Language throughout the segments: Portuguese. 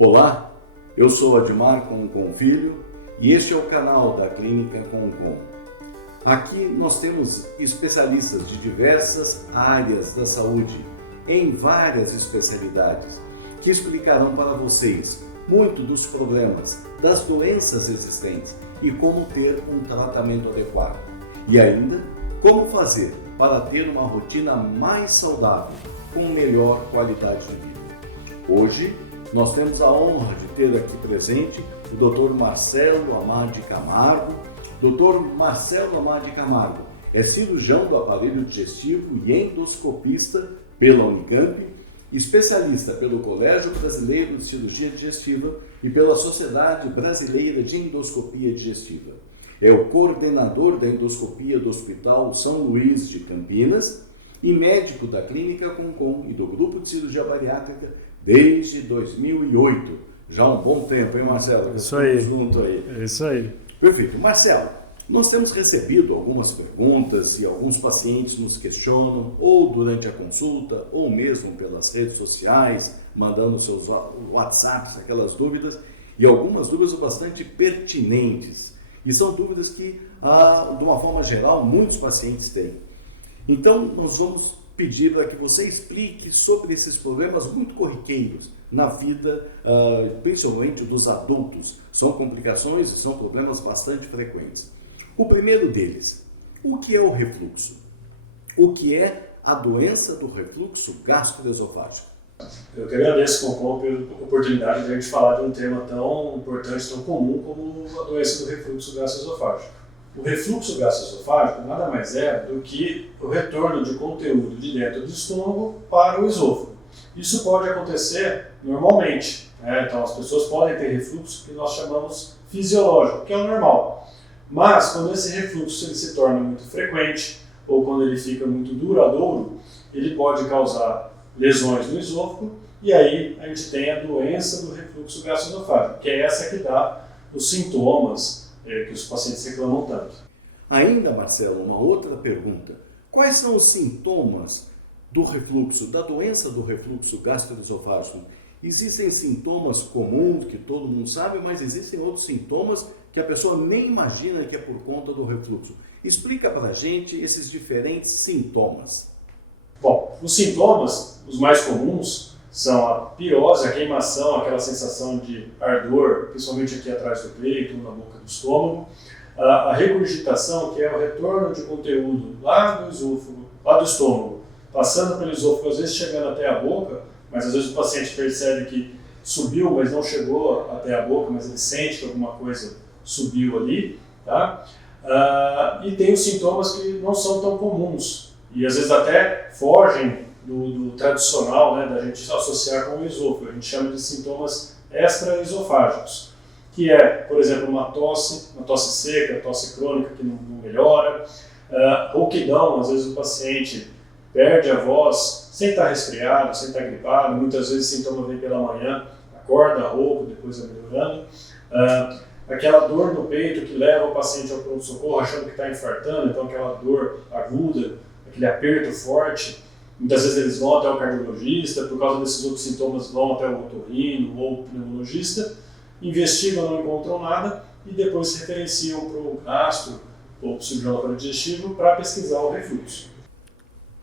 Olá, eu sou Admar Concon Filho e este é o canal da Clínica Concon. Aqui nós temos especialistas de diversas áreas da saúde, em várias especialidades, que explicarão para vocês muito dos problemas, das doenças existentes e como ter um tratamento adequado. E ainda, como fazer para ter uma rotina mais saudável, com melhor qualidade de vida. Hoje, nós temos a honra de ter aqui presente o Dr. Marcelo Amade Camargo. Dr. Marcelo Amade Camargo é cirurgião do aparelho digestivo e endoscopista pela Unicamp, especialista pelo Colégio Brasileiro de Cirurgia Digestiva e pela Sociedade Brasileira de Endoscopia Digestiva. É o coordenador da endoscopia do Hospital São Luís de Campinas e médico da Clínica Concon e do Grupo de Cirurgia Bariátrica desde 2008. Já há um bom tempo, hein, Marcelo? Isso aí. Junto aí. É isso aí. Perfeito. Marcelo, nós temos recebido algumas perguntas e alguns pacientes nos questionam, ou durante a consulta, ou mesmo pelas redes sociais, mandando seus WhatsApps, aquelas dúvidas, e algumas dúvidas bastante pertinentes. E são dúvidas que, de uma forma geral, muitos pacientes têm. Então, nós vamos pedir para que você explique sobre esses problemas muito corriqueiros na vida, principalmente dos adultos. São complicações e são problemas bastante frequentes. O primeiro deles, o que é o refluxo? O que é a doença do refluxo gastroesofágico? Eu que agradeço, Concon, pela oportunidade de a gente falar de um tema tão importante, tão comum como a doença do refluxo gastroesofágico. O refluxo gastroesofágico nada mais é do que o retorno de conteúdo de dentro do estômago para o esôfago. Isso pode acontecer normalmente, né? Então as pessoas podem ter refluxo que nós chamamos fisiológico, que é o normal. Mas quando esse refluxo ele se torna muito frequente ou quando ele fica muito duradouro, ele pode causar lesões no esôfago e aí a gente tem a doença do refluxo gastroesofágico, que é essa que dá os sintomas que os pacientes reclamam tanto. Ainda, Marcelo, uma outra pergunta. Quais são os sintomas do refluxo, da doença do refluxo gastroesofágico? Existem sintomas comuns que todo mundo sabe, mas existem outros sintomas que a pessoa nem imagina que é por conta do refluxo. Explica para a gente esses diferentes sintomas. Bom, os sintomas, os mais comuns, são a pirose, a queimação, aquela sensação de ardor, principalmente aqui atrás do peito, na boca do estômago. A regurgitação, que é o retorno de conteúdo lá do esôfago, lá do estômago, passando pelo esôfago, às vezes chegando até a boca, mas às vezes o paciente percebe que subiu, mas não chegou até a boca, mas ele sente que alguma coisa subiu ali, tá? E tem os sintomas que não são tão comuns e às vezes até fogem do tradicional, né, da gente associar com o esôfago. A gente chama de sintomas extraesofágicos, que é, por exemplo, uma tosse seca, tosse crônica que não melhora, rouquidão, às vezes o paciente perde a voz sem estar resfriado, sem estar gripado, muitas vezes o sintoma vem pela manhã, acorda rouco, depois vai melhorando. Aquela dor no peito que leva o paciente ao pronto-socorro achando que está infartando, então aquela dor aguda, aquele aperto forte. Muitas vezes eles vão até o cardiologista, por causa desses outros sintomas vão até o otorrino ou o pneumologista, investigam, não encontram nada e depois se referenciam para o gastro ou para o cirurgião do aparelho digestivo para pesquisar o refluxo.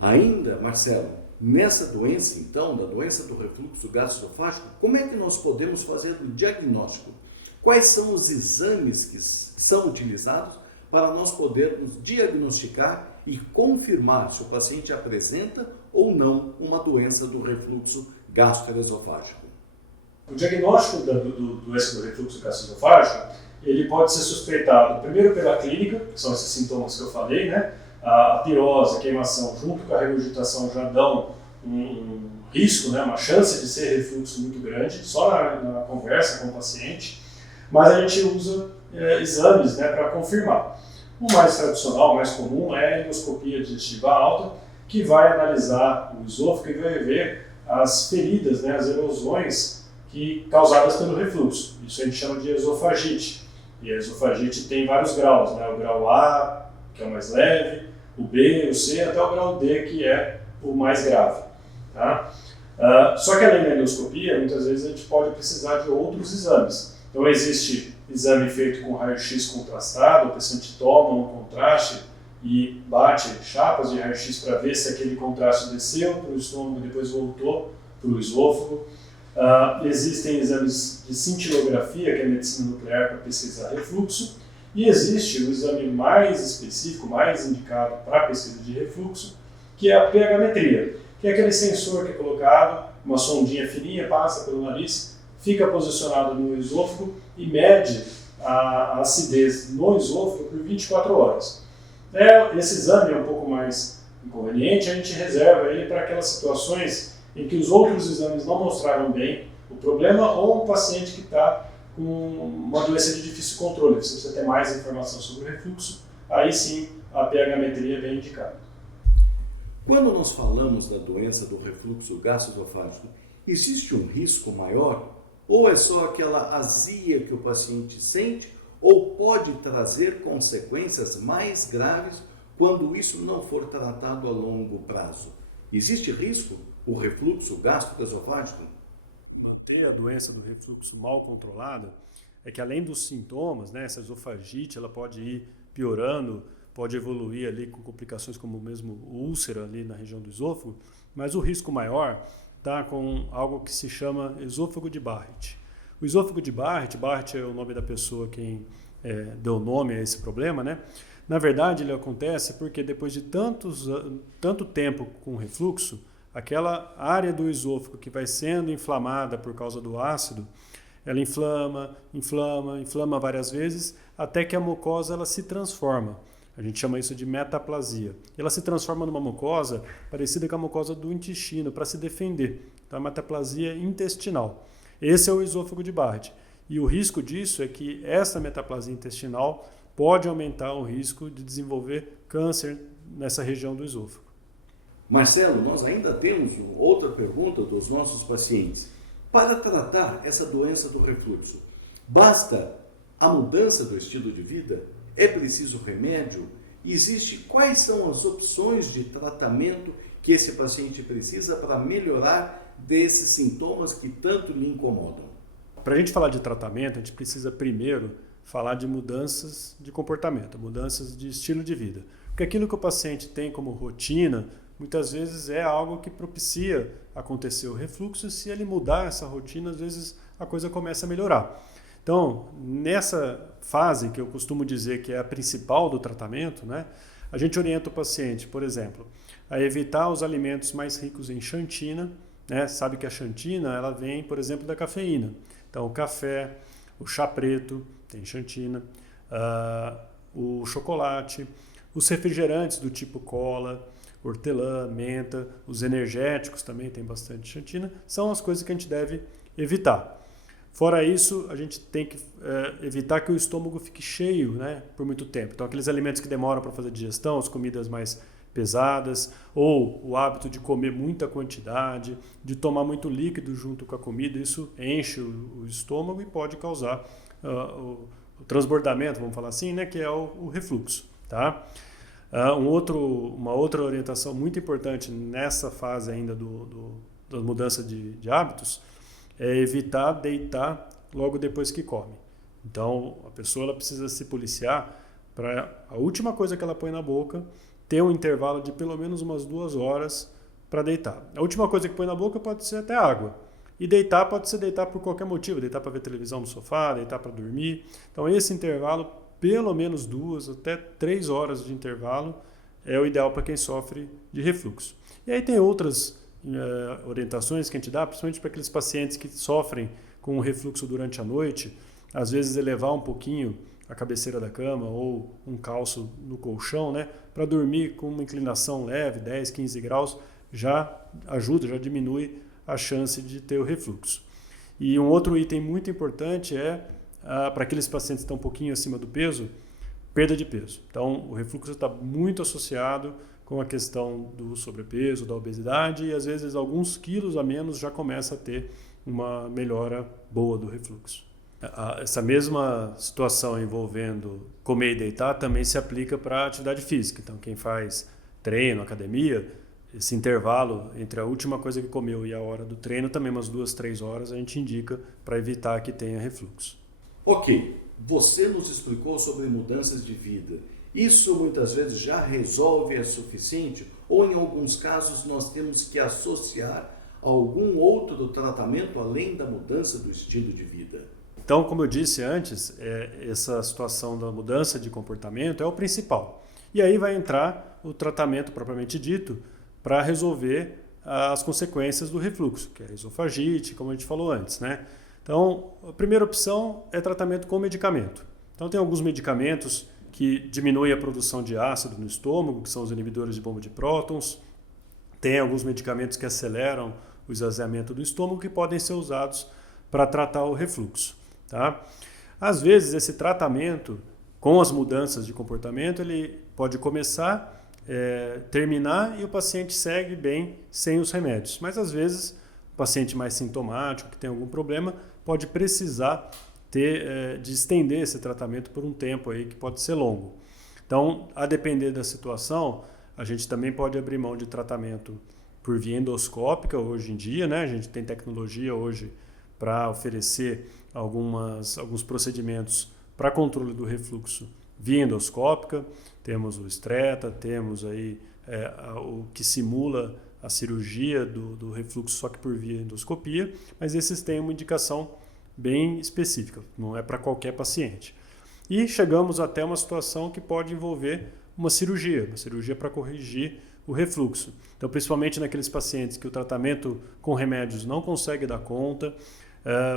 Ainda, Marcelo, nessa doença então, da doença do refluxo gastroesofágico, como é que nós podemos fazer o diagnóstico? Quais são os exames que são utilizados para nós podermos diagnosticar e confirmar se o paciente apresenta ou não uma doença do refluxo gastroesofágico? O diagnóstico da doença do refluxo gastroesofágico, ele pode ser suspeitado primeiro pela clínica, que são esses sintomas que eu falei, né? A pirose, a queimação, junto com a regurgitação já dão um risco, né? Uma chance de ser refluxo muito grande, só na conversa com o paciente, mas a gente usa exames, né, para confirmar. O mais tradicional, o mais comum é a endoscopia digestiva alta, que vai analisar o esôfago e vai ver as feridas, né, as erosões causadas pelo refluxo. Isso a gente chama de esofagite. E a esofagite tem vários graus, né? O grau A, que é o mais leve, o B, o C, até o grau D, que é o mais grave. Tá? Só que além da endoscopia, muitas vezes a gente pode precisar de outros exames. Então existe exame feito com raio-x contrastado, o paciente toma um contraste e bate chapas de raio-x para ver se aquele contraste desceu para o estômago e depois voltou para o esôfago. Existem exames de cintilografia, que é a medicina nuclear para pesquisar refluxo, e existe o exame mais específico, mais indicado para a pesquisa de refluxo, que é a pH-metria, que é aquele sensor que é colocado, uma sondinha fininha, passa pelo nariz, fica posicionado no esôfago e mede a acidez no esôfago por 24 horas. Esse exame é um pouco mais inconveniente, a gente reserva ele para aquelas situações em que os outros exames não mostraram bem o problema ou um paciente que está com uma doença de difícil controle. Se você tem mais informação sobre o refluxo, aí sim a pH-metria é bem indicada. Quando nós falamos da doença do refluxo gastroesofágico, existe um risco maior? Ou é só aquela azia que o paciente sente? Ou pode trazer consequências mais graves quando isso não for tratado a longo prazo? Existe risco o refluxo gastroesofágico? Manter a doença do refluxo mal controlada é que além dos sintomas, né, essa esofagite ela pode ir piorando, pode evoluir ali com complicações como mesmo úlcera ali na região do esôfago, mas o risco maior está com algo que se chama esôfago de Barrett. O esôfago de Barrett, Barrett é o nome da pessoa quem deu nome a esse problema, né? Na verdade ele acontece porque depois de tanto tempo com refluxo, aquela área do esôfago que vai sendo inflamada por causa do ácido, ela inflama várias vezes, até que a mucosa ela se transforma. A gente chama isso de metaplasia. Ela se transforma numa mucosa parecida com a mucosa do intestino, para se defender. Então, a metaplasia intestinal. Esse é o esôfago de Barrett. E o risco disso é que essa metaplasia intestinal pode aumentar o risco de desenvolver câncer nessa região do esôfago. Marcelo, nós ainda temos outra pergunta dos nossos pacientes. Para tratar essa doença do refluxo, basta a mudança do estilo de vida? É preciso remédio? Quais são as opções de tratamento que esse paciente precisa para melhorar desses sintomas que tanto lhe incomodam? Para a gente falar de tratamento, a gente precisa primeiro falar de mudanças de comportamento, mudanças de estilo de vida. Porque aquilo que o paciente tem como rotina, muitas vezes é algo que propicia acontecer o refluxo, e se ele mudar essa rotina, às vezes a coisa começa a melhorar. Então, nessa fase que eu costumo dizer que é a principal do tratamento, né, a gente orienta o paciente, por exemplo, a evitar os alimentos mais ricos em xantina, né? Sabe que a xantina ela vem, por exemplo, da cafeína. Então, o café, o chá preto tem xantina, o chocolate, os refrigerantes do tipo cola, hortelã, menta, os energéticos também tem bastante xantina, são as coisas que a gente deve evitar. Fora isso, a gente tem que evitar que o estômago fique cheio, né, por muito tempo. Então, aqueles alimentos que demoram para fazer digestão, as comidas mais pesadas, ou o hábito de comer muita quantidade, de tomar muito líquido junto com a comida, isso enche o estômago e pode causar o transbordamento, vamos falar assim, né, que é o refluxo. Tá? Uma outra orientação muito importante nessa fase ainda da mudança de hábitos é evitar deitar logo depois que come. Então, a pessoa ela precisa se policiar para a última coisa que ela põe na boca ter um intervalo de pelo menos umas 2 horas para deitar. A última coisa que põe na boca pode ser até água. E deitar pode ser deitar por qualquer motivo, deitar para ver televisão no sofá, deitar para dormir. Então, esse intervalo, pelo menos 2 até 3 horas de intervalo, é o ideal para quem sofre de refluxo. E aí tem outras orientações que a gente dá, principalmente para aqueles pacientes que sofrem com o refluxo durante a noite, às vezes elevar um pouquinho a cabeceira da cama ou um calço no colchão, né, para dormir com uma inclinação leve, 10, 15 graus, já ajuda, já diminui a chance de ter o refluxo. E um outro item muito importante é, para aqueles pacientes que estão um pouquinho acima do peso, perda de peso. Então, o refluxo está muito associado com a questão do sobrepeso, da obesidade, e às vezes alguns quilos a menos já começa a ter uma melhora boa do refluxo. Essa mesma situação envolvendo comer e deitar também se aplica para a atividade física. Então, quem faz treino, academia, esse intervalo entre a última coisa que comeu e a hora do treino, também umas 2, 3 horas, a gente indica para evitar que tenha refluxo. Ok, você nos explicou sobre mudanças de vida. Isso muitas vezes já resolve, é suficiente? Ou em alguns casos nós temos que associar algum outro tratamento além da mudança do estilo de vida? Então, como eu disse antes, essa situação da mudança de comportamento é o principal. E aí vai entrar o tratamento propriamente dito para resolver as consequências do refluxo, que é a esofagite, como a gente falou antes, né? Então, a primeira opção é tratamento com medicamento. Então, tem alguns medicamentos que diminuem a produção de ácido no estômago, que são os inibidores de bomba de prótons. Tem alguns medicamentos que aceleram o esvaziamento do estômago, que podem ser usados para tratar o refluxo. Tá? Às vezes, esse tratamento, com as mudanças de comportamento, ele pode começar, terminar e o paciente segue bem sem os remédios. Mas, às vezes, o paciente mais sintomático, que tem algum problema, pode precisar de estender esse tratamento por um tempo aí que pode ser longo. Então, a depender da situação, a gente também pode abrir mão de tratamento por via endoscópica hoje em dia, né? A gente tem tecnologia hoje para oferecer alguns procedimentos para controle do refluxo via endoscópica. Temos o Stretta, temos aí o que simula a cirurgia do refluxo só que por via endoscopia, mas esses têm uma indicação bem específica, não é para qualquer paciente. E chegamos até uma situação que pode envolver uma cirurgia para corrigir o refluxo. Então, principalmente naqueles pacientes que o tratamento com remédios não consegue dar conta,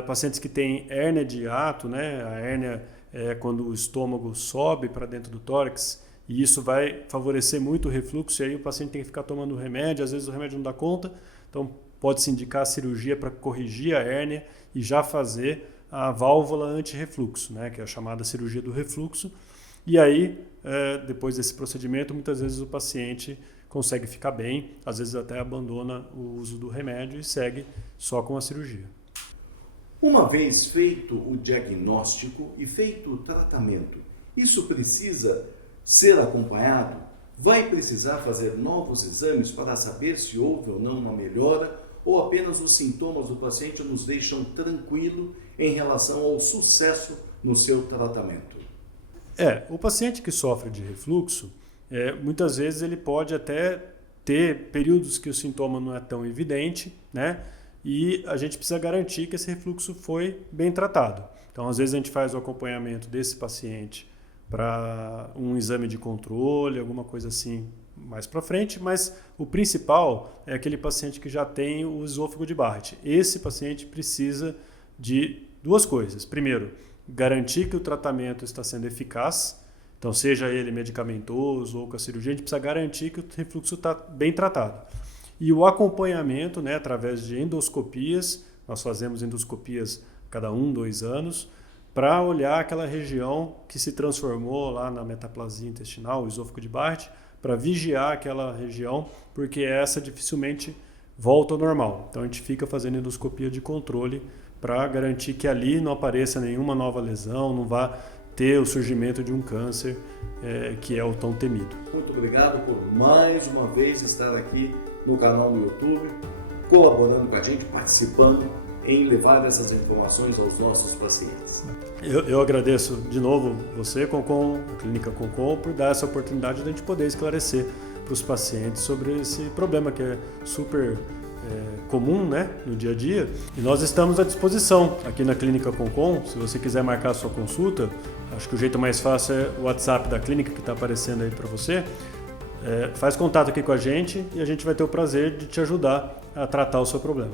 pacientes que têm hérnia de hiato, né? A hérnia é quando o estômago sobe para dentro do tórax, e isso vai favorecer muito o refluxo, e aí o paciente tem que ficar tomando remédio, às vezes o remédio não dá conta, então pode-se indicar a cirurgia para corrigir a hérnia e já fazer a válvula anti-refluxo, né, que é a chamada cirurgia do refluxo. E aí, depois desse procedimento, muitas vezes o paciente consegue ficar bem, às vezes até abandona o uso do remédio e segue só com a cirurgia. Uma vez feito o diagnóstico e feito o tratamento, isso precisa ser acompanhado? Vai precisar fazer novos exames para saber se houve ou não uma melhora, ou apenas os sintomas do paciente nos deixam tranquilo em relação ao sucesso no seu tratamento? O paciente que sofre de refluxo, muitas vezes ele pode até ter períodos que o sintoma não é tão evidente, né? E a gente precisa garantir que esse refluxo foi bem tratado. Então, às vezes a gente faz o acompanhamento desse paciente para um exame de controle, alguma coisa assim mais para frente, mas o principal é aquele paciente que já tem o esôfago de Barrett. Esse paciente precisa de duas coisas. Primeiro, garantir que o tratamento está sendo eficaz, então seja ele medicamentoso ou com a cirurgia, a gente precisa garantir que o refluxo está bem tratado. E o acompanhamento, né, através de endoscopias, nós fazemos endoscopias cada 1, 2 anos, para olhar aquela região que se transformou lá na metaplasia intestinal, o esôfago de Barrett, para vigiar aquela região, porque essa dificilmente volta ao normal. Então a gente fica fazendo endoscopia de controle para garantir que ali não apareça nenhuma nova lesão, não vá ter o surgimento de um câncer, que é o tão temido. Muito obrigado por mais uma vez estar aqui no canal no YouTube, colaborando com a gente, participando em levar essas informações aos nossos pacientes. Eu agradeço de novo você, Concon, a Clínica Concon, por dar essa oportunidade de a gente poder esclarecer para os pacientes sobre esse problema que é super comum, né, no dia a dia. E nós estamos à disposição aqui na Clínica Concon. Se você quiser marcar a sua consulta, acho que o jeito mais fácil é o WhatsApp da clínica que está aparecendo aí para você. Faz contato aqui com a gente e a gente vai ter o prazer de te ajudar a tratar o seu problema.